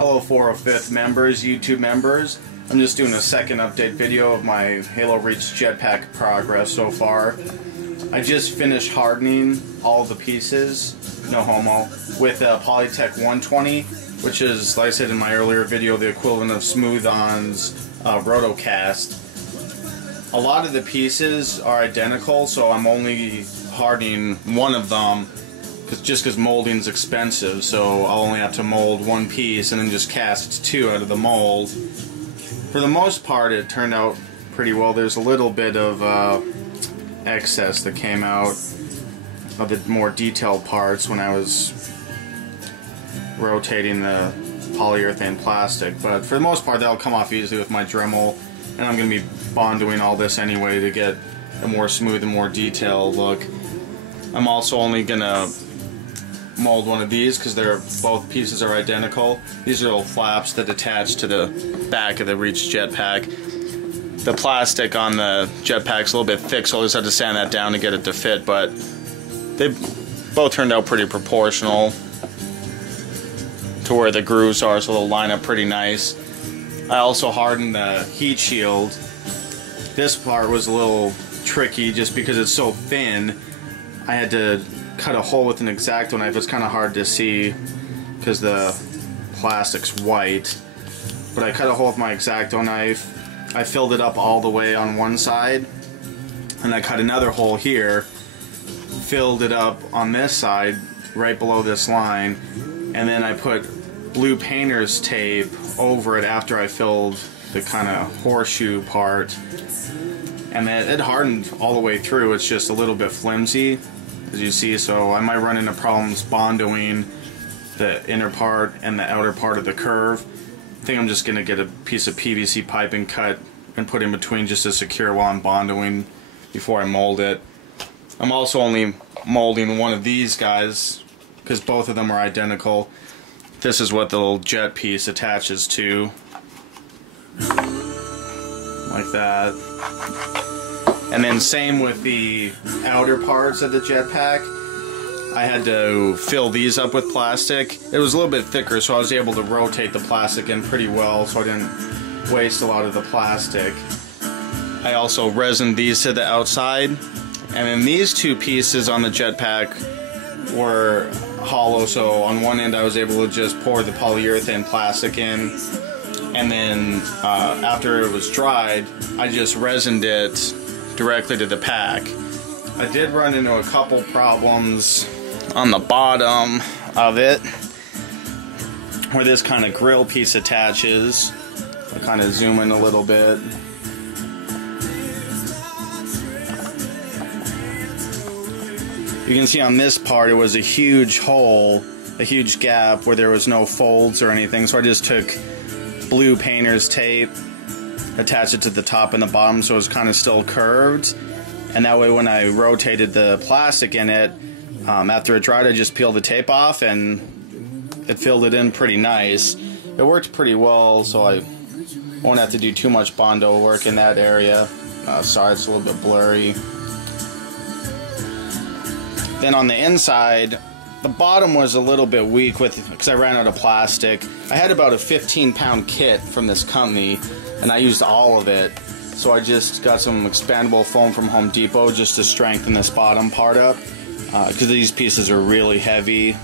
Hello 405th members, YouTube members. I'm just doing a second update video of my Halo Reach Jetpack progress so far. I just finished hardening all the pieces, no homo, with Polytech 120, which is, like I said in my earlier video, the equivalent of Smooth-On's Rotocast. A lot of the pieces are identical, so I'm only hardening one of them just because molding is expensive, so I'll only have to mold one piece and then just cast two out of the mold. For the most part, it turned out pretty well. There's a little bit of excess that came out of the more detailed parts when I was rotating the polyurethane plastic, but for the most part that'll come off easily with my Dremel, and I'm going to be bondoing all this anyway to get a more smooth and more detailed look. I'm also only going to mold one of these because both pieces are identical. These are little flaps that attach to the back of the Reach Jetpack. The plastic on the Jetpack's a little bit thick, so I'll just have to sand that down to get it to fit, but they both turned out pretty proportional to where the grooves are, so they'll line up pretty nice. I also hardened the heat shield. This part was a little tricky just because it's so thin. I had to cut a hole with an X-Acto knife. It's kind of hard to see because the plastic's white, but I cut a hole with my X-Acto knife. I filled it up all the way on one side, and I cut another hole here, filled it up on this side right below this line, and then I put blue painter's tape over it after I filled the kind of horseshoe part, and then it hardened all the way through. It's just a little bit flimsy, as you see, so I might run into problems bondoing the inner part and the outer part of the curve. I think I'm just going to get a piece of PVC pipe and cut and put in between just to secure while I'm bondoing before I mold it. I'm also only molding one of these guys because both of them are identical. This is what the little jet piece attaches to, like that. And then same with the outer parts of the Jetpack. I had to fill these up with plastic. It was a little bit thicker, so I was able to rotate the plastic in pretty well, so I didn't waste a lot of the plastic. I also resined these to the outside, and then these two pieces on the Jetpack were hollow, so on one end I was able to just pour the polyurethane plastic in, and then after it was dried, I just resined it directly to the pack. I did run into a couple problems on the bottom of it where this kind of grill piece attaches. I'll kind of zoom in a little bit. You can see on this part it was a huge hole, a huge gap where there was no folds or anything, so I just took blue painter's tape, attached it to the top and the bottom so it was kind of still curved, and that way when I rotated the plastic in it, after it dried I just peeled the tape off and it filled it in pretty nice. It worked pretty well, so I won't have to do too much Bondo work in that area. Sorry, it's a little bit blurry. Then on the inside, the bottom was a little bit weak because I ran out of plastic. I had about a 15-pound kit from this company, and I used all of it. So I just got some expandable foam from Home Depot just to strengthen this bottom part up, because these pieces are really heavy,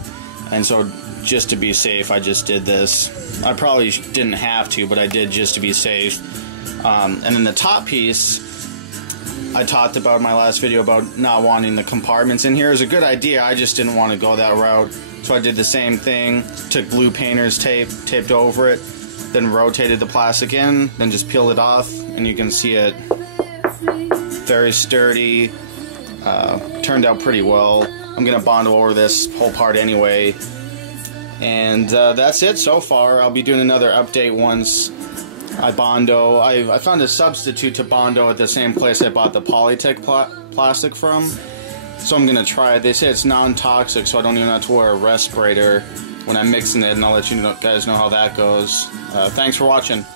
and so just to be safe I just did this. I probably didn't have to, but I did just to be safe. And then the top piece, I talked about in my last video about not wanting the compartments in here. It was a good idea, I just didn't want to go that route. So I did the same thing, took blue painter's tape, taped over it, then rotated the plastic in, then just peeled it off, and you can see it very sturdy. Turned out pretty well. I'm going to Bondo over this whole part anyway. And that's it so far. I'll be doing another update once I Bondo. I found a substitute to Bondo at the same place I bought the Polytech plastic from. So I'm going to try it. They say it's non-toxic, so I don't even have to wear a respirator when I'm mixing it, and I'll let you guys know how that goes. Thanks for watching.